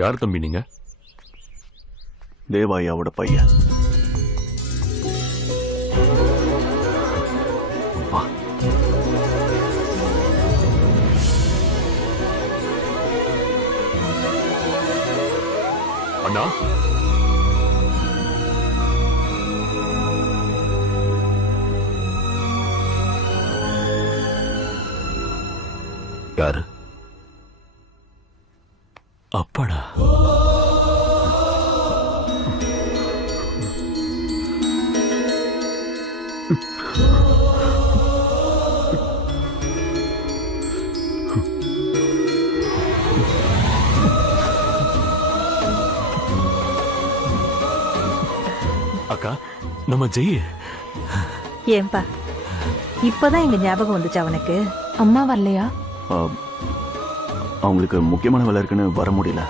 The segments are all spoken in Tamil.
யார் தம்பி நீங்க? தேவாயாவோட பையன். வா. அண்ணா, யாரு? அப்பாடா. அக்கா, நம்ம ஜெய். ஏன்பா இப்பதான் எங்க ஞாபகம் வந்துச்சு அவனுக்கு? அம்மா வரலையா? அவங்களுக்கு முக்கியமான வேலை இருக்குன்னு வர முடியல.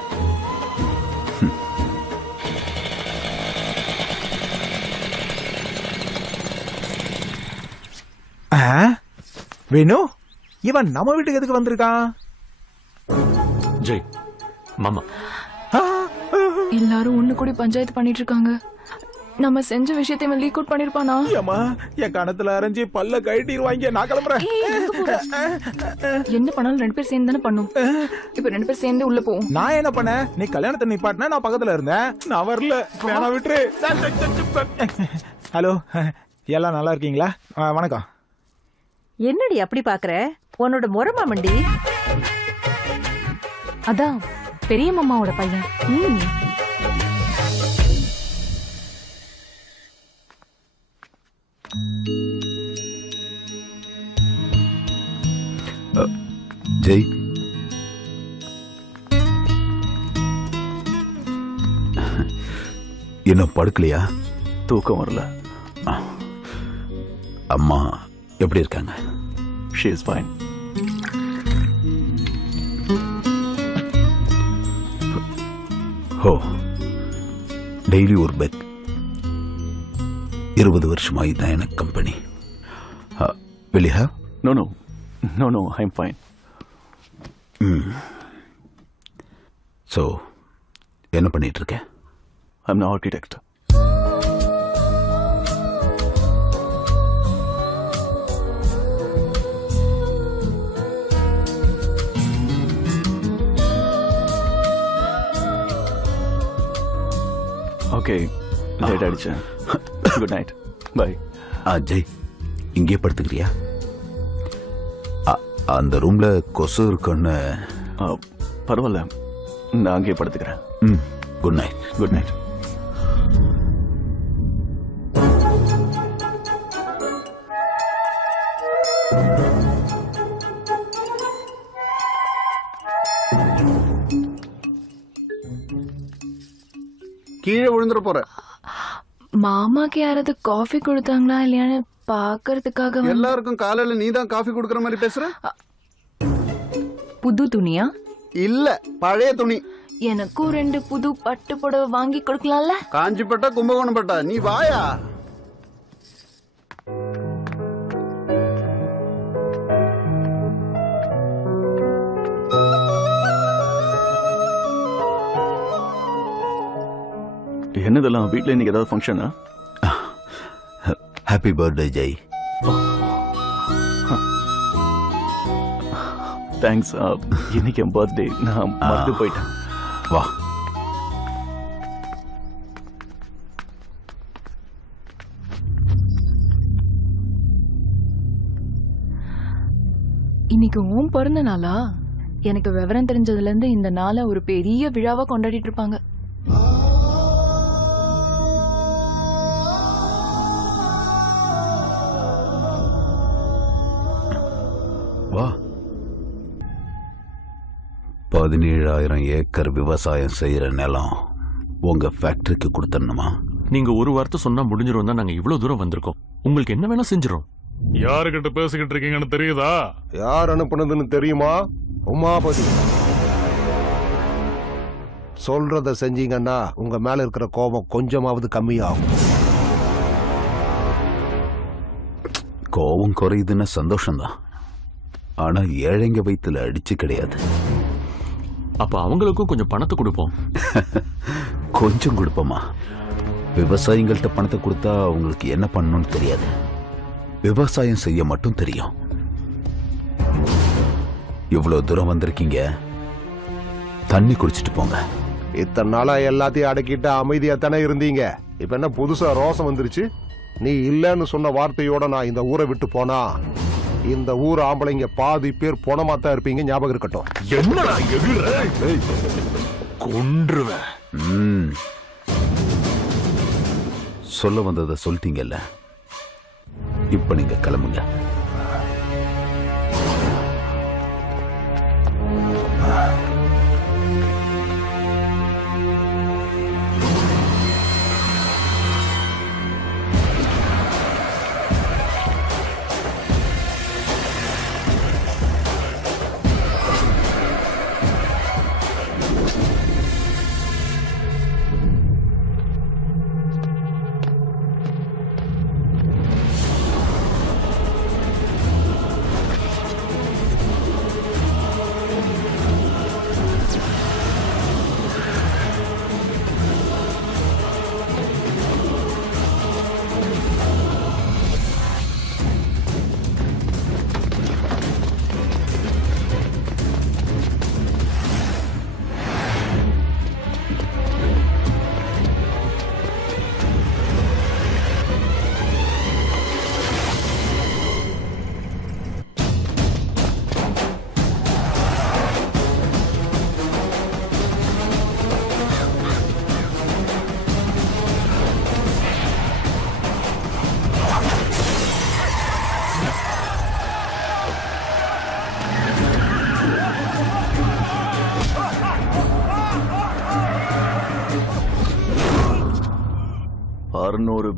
வேணு, இவன் நம்ம வீட்டுக்கு எதுக்கு வந்திருக்கான்? ஜெய் மாமா. எல்லாரும் ஒண்ணு கூடி பஞ்சாயத்து பண்ணிட்டு இருக்காங்க. நம்ம செஞ்ச விஷயத்தை இவன் லீக் அவுட் பண்ணிருப்பானா? ஏமா, என் கணத்துல அரைஞ்சி பல்ல கழட்டிடுவாங்க. நான் கிளம்புறேன். என்ன பண்ணாலும் 2 பேர் சேர்ந்து தானே பண்ணும். இப்ப 2 பேர் சேர்ந்து உள்ள போவோம். நான் என்ன பண்ணேன்? நீ கல்யாணத்தை நிப்பாட்டினா நான் பக்கத்துல இருந்தேன். நான் வரல. வேணா விட்டுரு. ஹலோ, எல்லாம் நல்லா இருக்கீங்களா? வணக்கம். என்னடி அப்படி பாக்குற? உன்னோட முறமா மண்டி. அதான் பெரிய மாமாவோட பையன். ஜெய், இன்னும் படுக்கலையா? தூக்கம் வரல. அம்மா எப்படி இருக்காங்க? She is fine. Oh, daily ஒரு பெட். 20 வருஷமாகி தான் எனக்கு கம்பெனி. வெளியா? No, no. No, no, I'm fine. So என்ன பண்ணிட்டு இருக்கேன்? I'm an architect. Okay, late ஆயிடுச்சு. Good night. Bye. ஜெய், இங்கே படுத்துக்கிறியா? அந்த ரூம்ல கொசு இருக்குன்னு. பரவாயில்ல, நான் அங்கேயே படுத்துக்கிறேன். Good night. Good night. கீழே விழுந்துட போற. மாமாக்கு யாராவது காஃபி கொடுத்தாங்களா இல்லையான்னு பாக்குறதுக்காக எல்லாருக்கும் காலையில நீ தான் காஃபி குடுக்கற மாதிரி பேசுற. புது துணியா? இல்ல, பழைய துணி. எனக்கும் 2 புது பட்டு புடவை வாங்கி கொடுக்கலாம்ல? காஞ்சிப்பட்டா கும்பகோணம் பட்டா, நீ வாயா. என்னதெல்லாம் வீட்டில் இன்னைக்கு ஏதாவது ஃபங்க்ஷனா? Happy birthday Jai. தேங்க்ஸ். இன்னைக்கு என் பர்த்டே, நான் மறந்து போயிட்டேன். வா. இன்னைக்கு உன் பிறந்த நாளா? எனக்கு விவரம் தெரிஞ்சதுல இருந்து இந்த நாளை ஒரு பெரிய விழாவா கொண்டாடிட்டு இருப்பாங்க. வா. 17,000 ஏக்கர் விவசாயம் செய்யற நிலம் உங்க ஃபேக்டரிக்கு கொடுத்தணுமா? நீங்க ஒரு வார்த்தை சொன்னா முடிஞ்சிரும் தான் நாங்க இவ்வளவு தூரம் வந்திருக்கோம். உங்களுக்கு என்ன வேணா செஞ்சிரும். யாருகிட்ட பேசிக்கிட்டு இருக்கீங்கன்னு தெரியுதா? யார் அனுப்புனதுன்னு தெரியுமா? உமாபதி. சொல்றத செஞ்சீங்கன்னா உங்க மேல இருக்கிற கோபம் கொஞ்சமாவது கம்மியாகும். கோபம் குறையுதுன்னா சந்தோஷம்தான். ஆனா ஏழைங்க வயித்துல அடிச்சு கிடையாது. அப்ப அவங்களுக்கும் கொஞ்சம் பணத்தை கொடுப்போம். கொஞ்சம் கொடுப்போமா? விவசாயிகள்கிட்ட பணத்தை கொடுத்தா உங்களுக்கு என்ன பண்ணணும்னு தெரியாது. விவசாயம் செய்ய மட்டும் தெரியும். இவ்வளவு தூரம் வந்திருக்கீங்க, தண்ணி குடிச்சிட்டு போங்க. இத்தனை நாளா எல்லாத்தையும் அடக்கிட்டு அமைதியா தானே இருந்தீங்க. இப்ப என்ன புதுசா ரோசம் வந்துருச்சு? நீ இல்லன்னு சொன்ன வார்த்தையோட நான் இந்த ஊரை விட்டு போனா இந்த ஊர் ஆம்பளைங்க பாதி பேர் பொணமாத்தான் இருப்பீங்க, ஞாபகம் இருக்கட்டும். என்னடா கொன்றுவேன். சொல்ல வந்ததை சொல்லிட்டீங்கல்ல, இப்ப நீங்க கிளம்புங்க.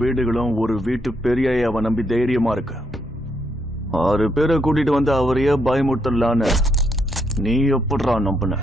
வீடுகளும் ஒரு வீட்டு பெரியவ நம்பி தைரியமா இருக்கு. 6 பேரை கூட்டிட்டு வந்து அவரையே பயமுறுத்தலான்னு நீ எப்படா நம்பின?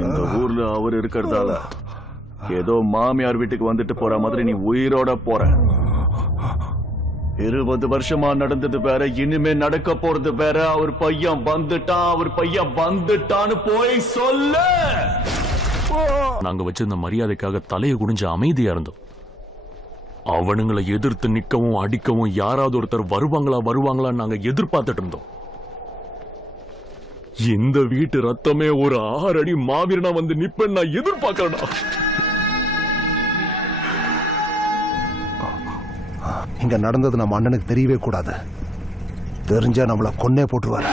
இந்த ஊர்ல அவர் இருக்கிறதால ஏதோ மாமியார் வீட்டுக்கு வந்துட்டு போற மாதிரி நீ உயிரோட போற. 20 வருஷமா நடந்தது வேற, இனிமே நடக்க போறது வேற. அவர் பையன் வந்துட்டான்னு போய் சொல்ல. நாங்க வச்சிருந்த மரியாதைக்காக தலையை குனிஞ்சு அமைதியா இருந்தோம். அவனுங்களை எதிர்த்து நிக்கவும் அடிக்கவும் யாராவது ஒருத்தர் வருவாங்களா நாங்க எதிர்பார்த்துட்டு இருந்தோம். இந்த வீட்டு ரத்தமே ஒரு 6 அடி மாவீரனா வந்து நிப்பேன் நான் எதிர்பார்க்கறேன்டா. இங்க நடந்தது நம்ம அண்ணனுக்கு தெரியவே கூடாது. தெரிஞ்சா நம்மள கொன்னே போட்டுருவாரு.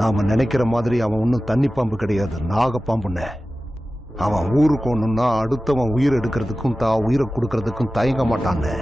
நாம நினைக்கிற மாதிரி அவன் ஒன்னும் தண்ணி பாம்பு கிடையாது, நாகப்பாம்புன்னு. அவன் ஊருக்கு ஒண்ணுன்னா அடுத்தவன் உயிர் எடுக்கிறதுக்கும் உயிரை கொடுக்கறதுக்கும் தயங்க மாட்டான்னு.